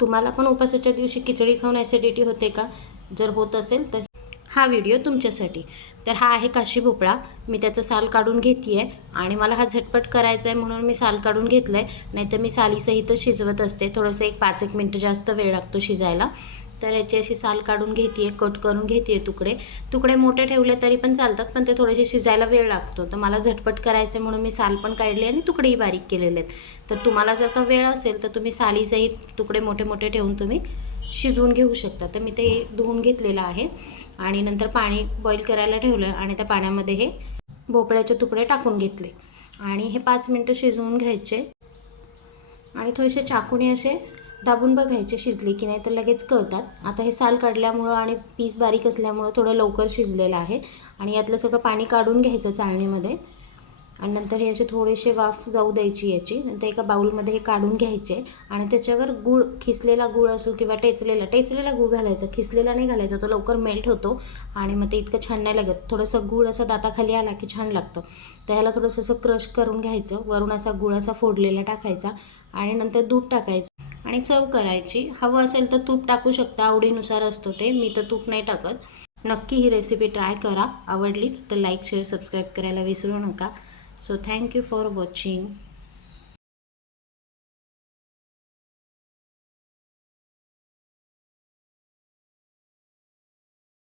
तुम्हाला पण उपासाच्या दिवशी खिचडी खाऊन ॲसिडिटी होते का? जर होत असेल तर हा व्हिडिओ तुमच्यासाठी. तर हा आहे काशी भोपळा. मी त्याचं साल काढून घेते आहे आणि मला हा झटपट करायचा आहे म्हणून मी साल काढून घेतलं आहे. नाहीतर मी सालीसहितच शिजवत असते. थोडंसं 5-1 मिनटं जास्त वेळ लागतो शिजायला. तर याची अशी साल काढून घेते आहे, कट करून घेते आहे तुकडे. तुकडे मोठे ठेवले तरी पण चालतात, पण ते थोडेसे शिजायला वेळ लागतो. तर मला झटपट करायचं आहे म्हणून मी साल पण काढली आणि तुकडेही बारीक केलेले आहेत. तर तुम्हाला जर का वेळ असेल तर तुम्ही सालीसहित तुकडे मोठे मोठे ठेवून तुम्ही शिजवून घेऊ शकता. तर मी ते धुवून घेतलेलं आहे आणि नंतर पाणी बॉईल करायला ठेवलं आणि त्या पाण्यामध्ये हे भोपळ्याचे तुकडे टाकून घेतले आणि हे 5 मिनटं शिजवून घ्यायचे आणि थोडेसे चाकूने असे दाबून बघायचे शिजले की नाही, तर लगेच कळतात. आता हे साल काढल्यामुळं आणि पीस बारीक असल्यामुळं थोडं लवकर शिजलेलं आहे आणि यातलं सगळं पाणी काढून घ्यायचं चाळणीमध्ये आणि नंतर हे असे थोडेसे वाफ जाऊ द्यायची याची. नंतर एका बाउलमध्ये हे काढून घ्यायचे आणि त्याच्यावर गूळ, खिसलेला गूळ असो किंवा टेचलेला गूळ घालायचा, खिसलेला नाही घालायचा, तो लवकर मेल्ट होतो आणि मग ते इतकं छान नाही लागत. थोडंसं गूळ असं दाताखाली आला की छान लागतं. तर ह्याला थोडंसं असं क्रश करून घ्यायचं, वरून असा गूळ असा फोडलेला टाकायचा आणि नंतर दूध टाकायचं आणि सर्व करायची. हवं असेल तर तूप टाकू शकता, आवडीनुसार असतो ते. मी तर तूप नाही टाकत. नक्की ही रेसिपी ट्राय करा. आवडलीच तर लाईक, शेअर, सबस्क्राईब करायला विसरू नका. So thank you for watching.